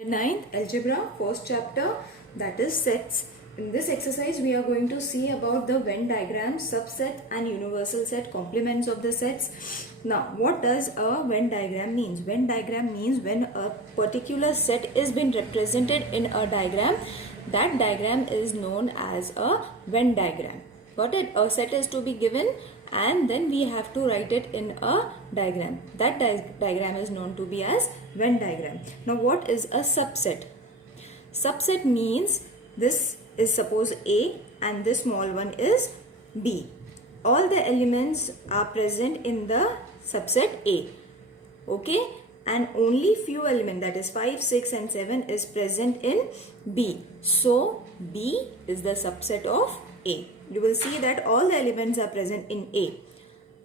The ninth algebra, first chapter, that is sets. In this exercise, we are going to see about the Venn diagram, subset and universal set, complements of the sets. Now, what does a Venn diagram means? Venn diagram means when a particular set is been represented in a diagram, that diagram is known as a Venn diagram. Got it? A set is to be given and then we have to write it in a diagram. That diagram is known to be as Venn diagram. Now what is a subset? Subset means this is suppose A and this small one is B. All the elements are present in the subset A. Okay? And only few elements, that is 5, 6 and 7 is present in B. So B is the subset of A. You will see that all the elements are present in A,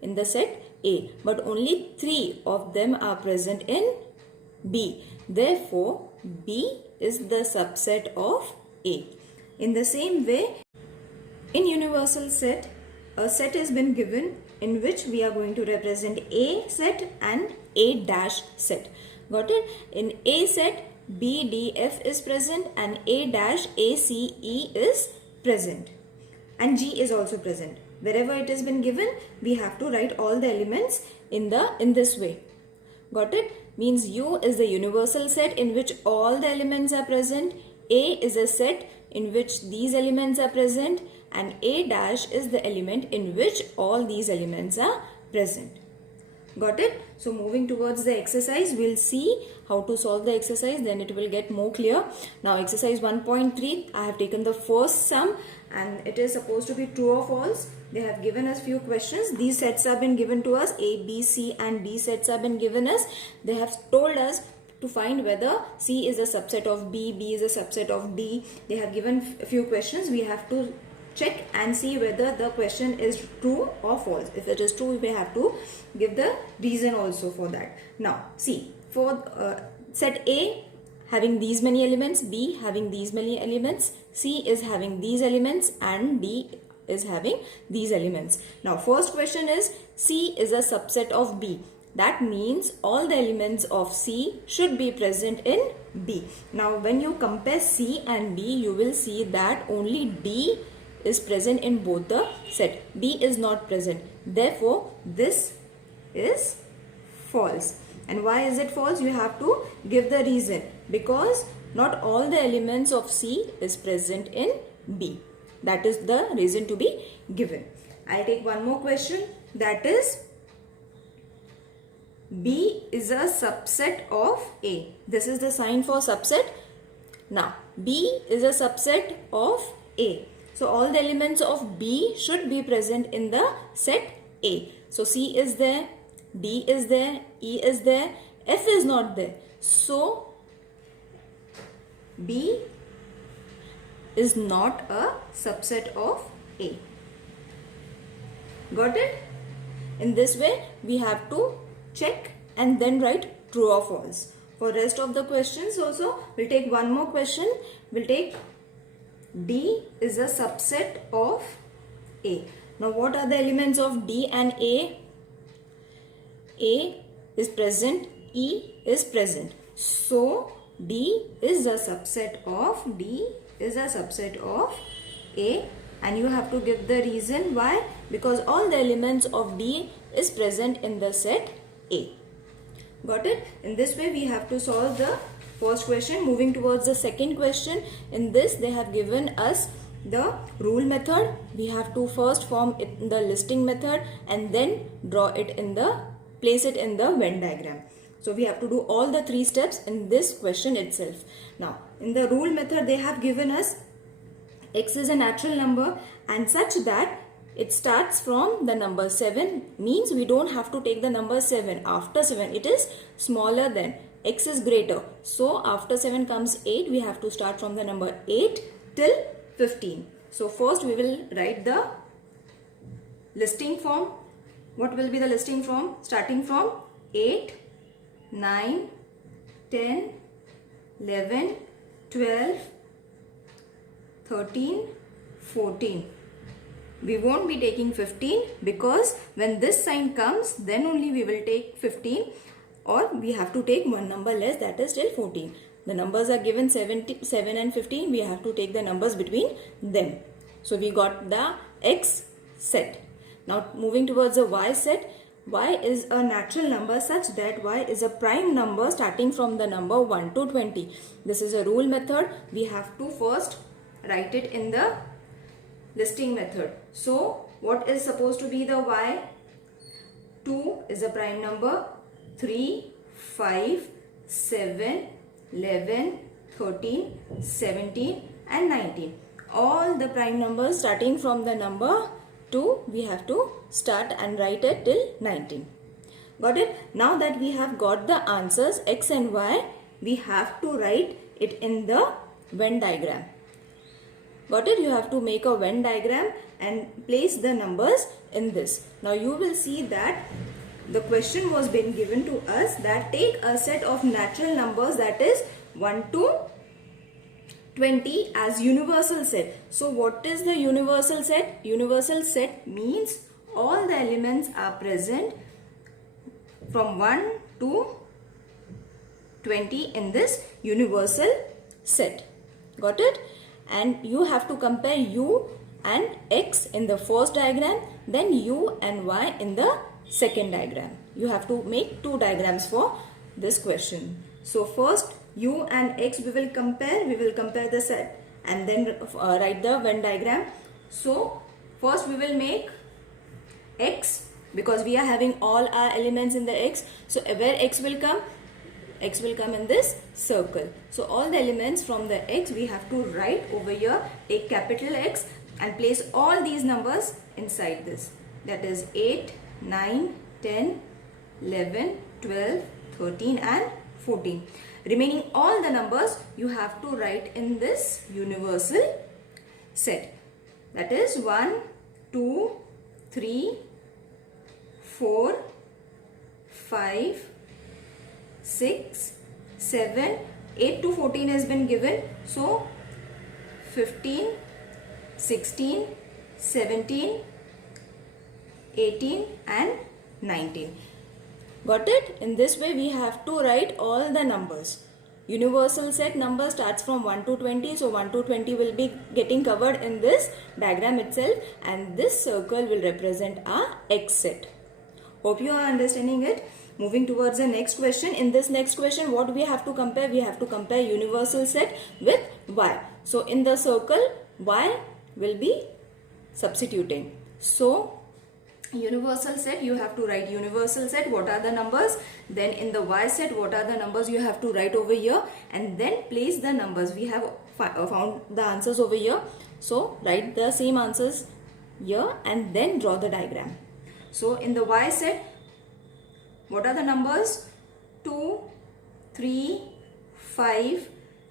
in the set A, but only 3 of them are present in B. Therefore, B is the subset of A. In the same way, in universal set, a set has been given in which we are going to represent A set and A dash set. Got it? In A set, B, D, F is present and A dash, A, C, E is present. And G is also present. Wherever it has been given, we have to write all the elements in this way. Got it? Means U is the universal set in which all the elements are present. A is a set in which these elements are present. And A dash is the element in which all these elements are present. Got it? So moving towards the exercise, we'll see how to solve the exercise, then it will get more clear. Now exercise 1.3, I have taken the first sum and it is supposed to be true or false. They have given us few questions. These sets have been given to us. A, B, C and D sets have been given us. They have told us to find whether C is a subset of B, B is a subset of D. They have given a few questions. We have to check and see whether the question is true or false. If it is true, we have to give the reason also for that. Now, see, for set A having these many elements, B having these many elements, C is having these elements and D is having these elements. Now, first question is C is a subset of B. That means all the elements of C should be present in B. Now, when you compare C and B, you will see that only D is present in both the set. B is not present. Therefore, this is false. And why is it false? You have to give the reason. Because not all the elements of C is present in B. That is the reason to be given. I'll take one more question. That is, B is a subset of A. This is the sign for subset. Now, B is a subset of A. So, all the elements of B should be present in the set A. So, C is there, D is there, E is there, F is not there. So, B is not a subset of A. Got it? In this way, we have to check and then write true or false. For rest of the questions also, we'll take one more question. We'll take D is a subset of A. Now what are the elements of D and A? A is present, E is present. So D is a subset of A and you have to give the reason why. Because all the elements of D is present in the set A. Got it? In this way we have to solve the first question. Moving towards the second question, in this they have given us the rule method. We have to first form it in the listing method and then place it in the Venn diagram. So we have to do all the 3 steps in this question itself. Now in the rule method they have given us x is a natural number and such that it starts from the number 7, means we don't have to take the number 7. After 7 it is smaller than, x is greater. So after 7 comes 8. We have to start from the number 8 till 15. So first we will write the listing form. What will be the listing form? Starting from 8, 9, 10, 11, 12, 13, 14. We won't be taking 15 because when this sign comes, then only we will take 15. or we have to take one number less, that is till 14. The numbers are given 7 and 15. We have to take the numbers between them. So we got the X set. Now moving towards the Y set. Y is a natural number such that Y is a prime number starting from the number 1 to 20. This is a rule method. We have to first write it in the listing method. So what is supposed to be the Y? 2 is a prime number. 3, 5, 7, 11, 13, 17 and 19. All the prime numbers starting from the number 2, we have to start and write it till 19. Got it? Now that we have got the answers X and Y, we have to write it in the Venn diagram. Got it? You have to make a Venn diagram and place the numbers in this. Now you will see that the question was being given to us that take a set of natural numbers that is 1 to 20 as universal set. So what is the universal set? Universal set means all the elements are present from 1 to 20 in this universal set. Got it? And you have to compare U and X in the first diagram, then U and Y in the second diagram. You have to make 2 diagrams for this question. So first U and X we will compare the set and then write the Venn diagram. So first we will make X because we are having all our elements in the X. So where X will come? X will come in this circle. So all the elements from the X we have to write over here. Take capital X and place all these numbers inside this. That is 8, 9, 10, 11, 12, 13 and 14. Remaining all the numbers you have to write in this universal set. That is 1, 2, 3, 4, 5, 6, 7, 8 to 14 has been given. So 15, 16, 17, 18 and 19. Got it? In this way we have to write all the numbers. Universal set number starts from 1 to 20. So 1 to 20 will be getting covered in this diagram itself and this circle will represent our X set. Hope you are understanding it. Moving towards the next question. In this next question what we have to compare? We have to compare universal set with Y. So in the circle Y will be substituting. So universal set you have to write universal set, what are the numbers, then in the Y set what are the numbers you have to write over here and then place the numbers. We have found the answers over here, so write the same answers here and then draw the diagram. So in the Y set what are the numbers? 2, 3, 5,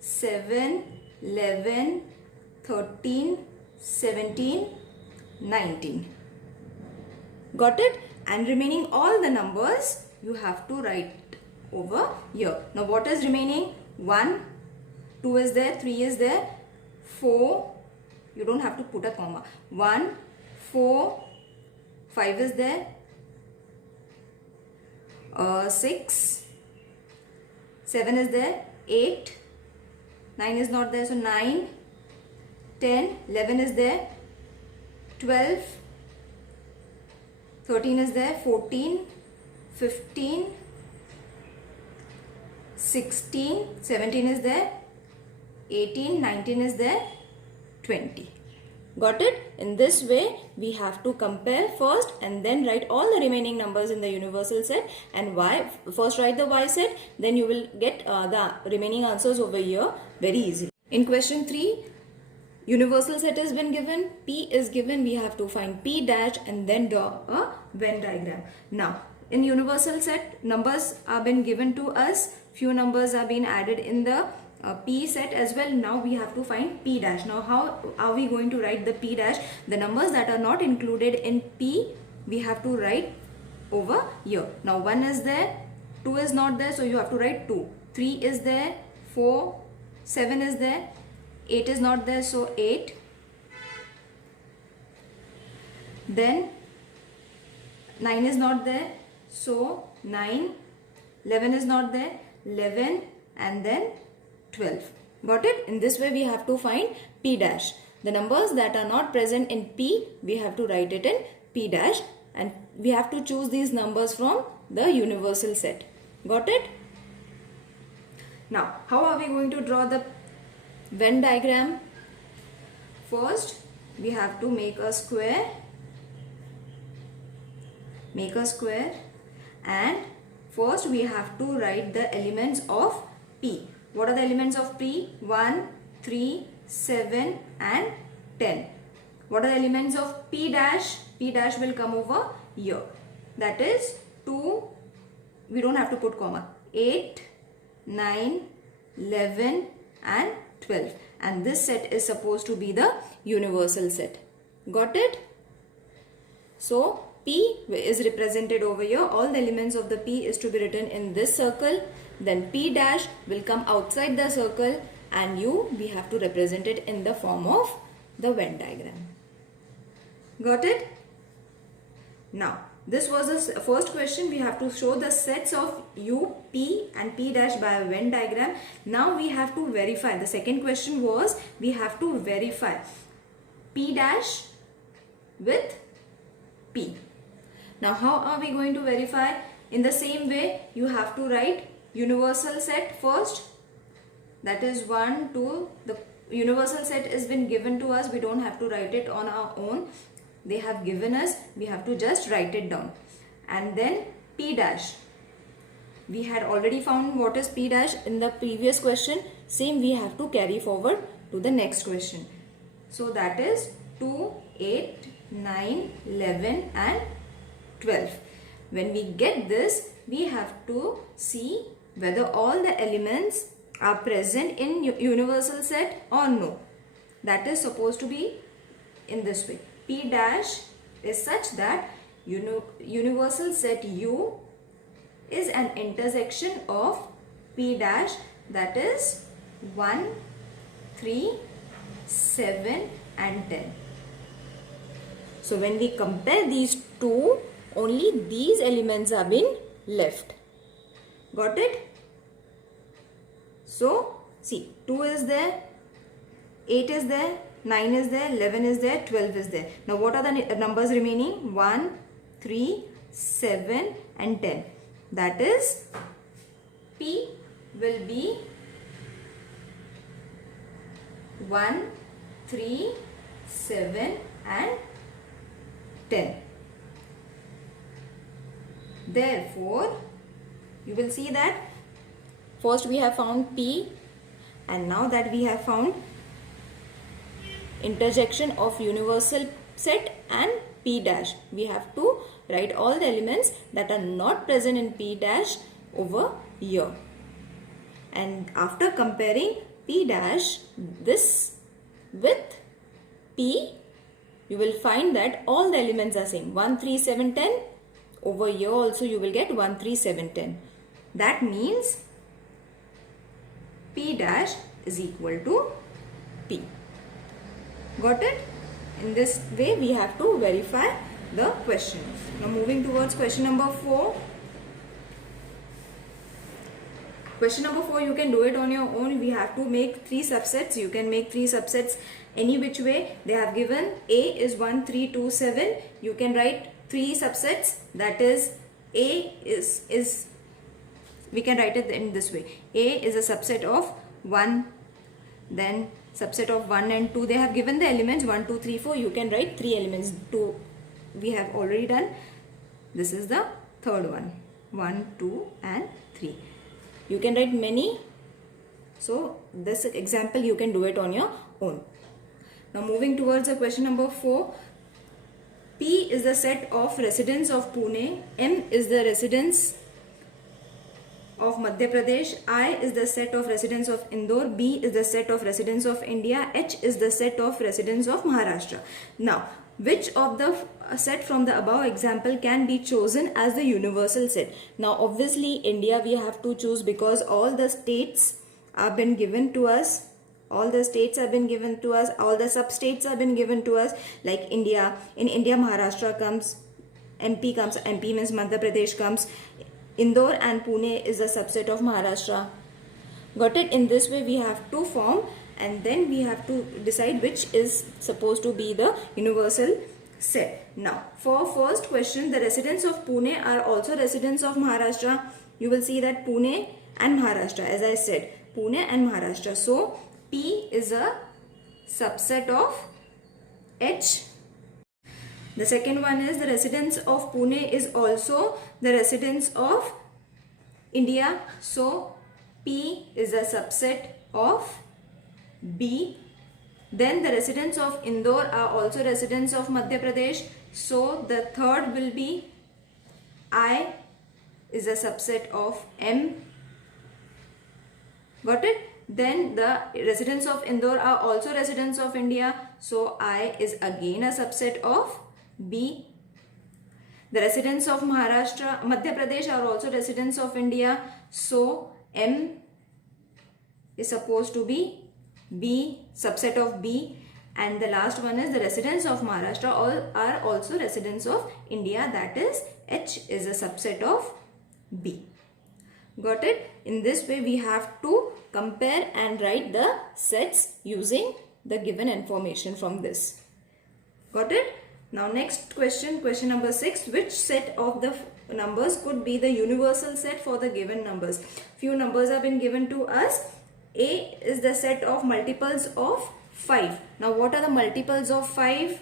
7, 11, 13, 17, 19. Got it? And remaining all the numbers you have to write over here. Now what is remaining? 1, 2 is there, 3 is there, 4, you don't have to put a comma. 1, 4, 5 is there, 6, 7 is there, 8, 9 is not there, so 9, 10, 11 is there, 12, 13 is there, 14, 15, 16, 17 is there, 18, 19 is there, 20. Got it? In this way we have to compare first and then write all the remaining numbers in the universal set and Y. First write the Y set, then you will get the remaining answers over here very easily. In question 3, universal set has been given, P is given, we have to find P dash and then draw a Venn diagram. Now in universal set numbers are been given to us, few numbers are being added in the P set as well. Now we have to find P dash. Now how are we going to write the P dash? The numbers that are not included in P we have to write over here. Now 1 is there, 2 is not there, so you have to write 2. 3 is there, 4, 7 is there, 8 is not there, so 8. Then 9 is not there, so 9. 11 is not there, 11, and then 12. Got it? In this way we have to find P dash. The numbers that are not present in P, we have to write it in P dash, and we have to choose these numbers from the universal set. Got it? Now, how are we going to draw the Venn diagram? First, we have to make a square. Make a square, and first we have to write the elements of P. What are the elements of P? 1, 3, 7 and 10. What are the elements of P dash? P dash will come over here. That is 2, we don't have to put comma, 8, 9, 11 and 12. And this set is supposed to be the universal set. Got it? So P is represented over here. All the elements of the P is to be written in this circle. Then P dash will come outside the circle, and we have to represent it in the form of the Venn diagram. Got it? Now, this was the first question. We have to show the sets of U, P and P dash by a Venn diagram. Now we have to verify. The second question was we have to verify P dash with P. Now how are we going to verify? In the same way, you have to write universal set first. That is 1, 2. The universal set has been given to us. We don't have to write it on our own. They have given us. We have to just write it down. And then P dash. We had already found what is P dash in the previous question. Same we have to carry forward to the next question. So that is 2, 8, 9, 11 and 12. When we get this, we have to see whether all the elements are present in universal set or no. That is supposed to be in this way. P dash is such that universal set U is an intersection of P dash, that is 1, 3, 7 and 10. So when we compare these two, only these elements have been left. Got it? So see, 2 is there, 8 is there, 9 is there, 11 is there, 12 is there. Now what are the numbers remaining? 1, 3, 7 and 10. That is, P will be 1, 3, 7 and 10. Therefore, you will see that first we have found P, and now that we have found intersection of universal set and P dash, we have to write all the elements that are not present in P dash over here. And after comparing P dash this with P, you will find that all the elements are same. 1, 3, 7, 10. Over here also you will get 1, 3, 7, 10. That means P dash is equal to P. Got it? In this way we have to verify the question. Now moving towards question number 4. Question number 4, you can do it on your own. We have to make 3 subsets. You can make 3 subsets any which way. They have given A is 1, 3, 2, 7. You can write 3 subsets. That is, A is we can write it in this way. A is a subset of 1, then subset of 1 and 2. They have given the elements 1, 2, 3, 4. You can write 3 elements. 2 we have already done. This is the third one. 1, 2 and 3. You can write many. So this example you can do it on your own. Now moving towards the question number 4. P is the set of residents of Pune. M is the residents of Madhya Pradesh. I is the set of residents of Indore. B is the set of residents of India. H is the set of residents of Maharashtra. Now, which of the set from the above example can be chosen as the universal set? Now, obviously, India we have to choose because all the states have been given to us. All the states have been given to us. All the sub-states have been given to us. Like India. In India, Maharashtra comes. MP comes. MP means Madhya Pradesh comes. Indore and Pune is a subset of Maharashtra. Got it? In this way we have to form, and then we have to decide which is supposed to be the universal set. Now for first question, the residents of Pune are also residents of Maharashtra. You will see that Pune and Maharashtra, as I said, Pune and Maharashtra. So P is a subset of H. The second one is the residents of Pune is also the residents of India. So P is a subset of B. Then the residents of Indore are also residents of Madhya Pradesh. So the third will be I is a subset of M. Got it? Then the residents of Indore are also residents of India. So I is again a subset of B. The residents of Maharashtra, Madhya Pradesh are also residents of India. So M is supposed to be B, subset of B. And the last one is the residents of Maharashtra all are also residents of India. That is H is a subset of B. Got it? In this way we have to compare and write the sets using the given information from this. Got it? Now next question, question number 6. Which set of the numbers could be the universal set for the given numbers? Few numbers have been given to us. A is the set of multiples of 5. Now what are the multiples of 5?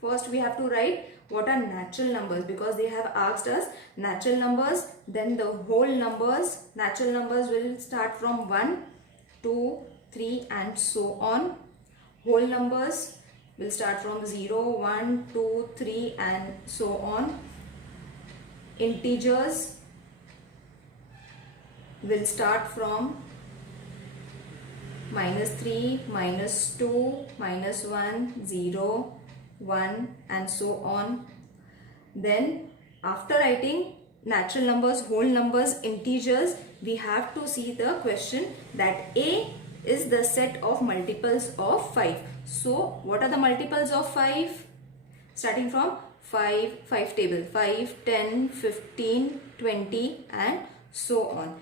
First we have to write what are natural numbers, because they have asked us natural numbers, then the whole numbers. Natural numbers will start from 1, 2, 3 and so on. Whole numbers will start from 0, 1, 2, 3 and so on. Integers will start from -3, -2, -1, 0, 1 and so on. Then after writing natural numbers, whole numbers, integers, we have to see the question that A is the set of multiples of 5. So what are the multiples of 5? Starting from 5 table, 5, 10, 15, 20 and so on.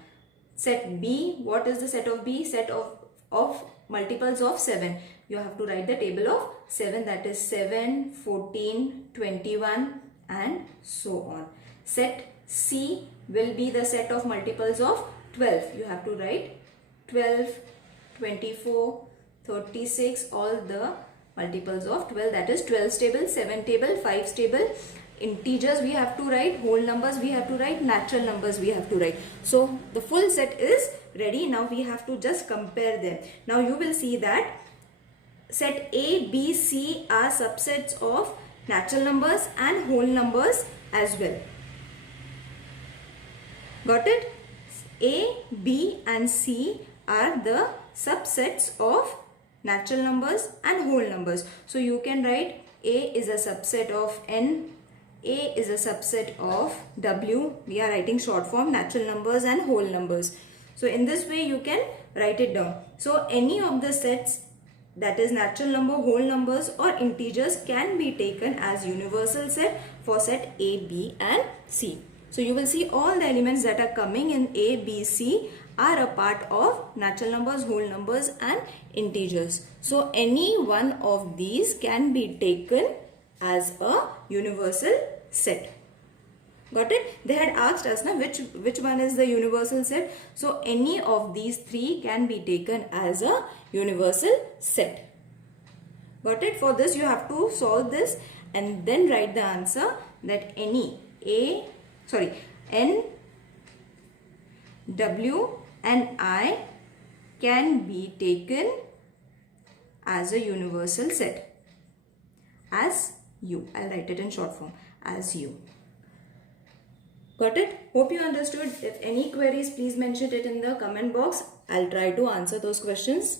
Set B, what is the set of B? Set of multiples of 7. You have to write the table of 7, that is 7, 14, 21 and so on. Set C will be the set of multiples of 12. You have to write 12, 24, 36, all the multiples of 12, that is 12's table, 7 table, 5's table. Integers we have to write, whole numbers we have to write, natural numbers we have to write. So the full set is ready. Now we have to just compare them. Now you will see that set A, B, C are subsets of natural numbers and whole numbers as well. Got it? A, B and C are the subsets of natural numbers and whole numbers. So you can write A is a subset of N, A is a subset of W. We are writing short form, natural numbers and whole numbers. So in this way you can write it down. So any of the sets, that is natural number, whole numbers or integers, can be taken as universal set for set A, B and C. So you will see all the elements that are coming in A, B, C are a part of natural numbers, whole numbers and integers. So any one of these can be taken as a universal set. Got it? They had asked us now which one is the universal set. So any of these three can be taken as a universal set. Got it? For this you have to solve this and then write the answer that any N, W and I can be taken as a universal set as U. I'll write it in short form as U. Got it? Hope you understood. If any queries, please mention it in the comment box. I'll try to answer those questions.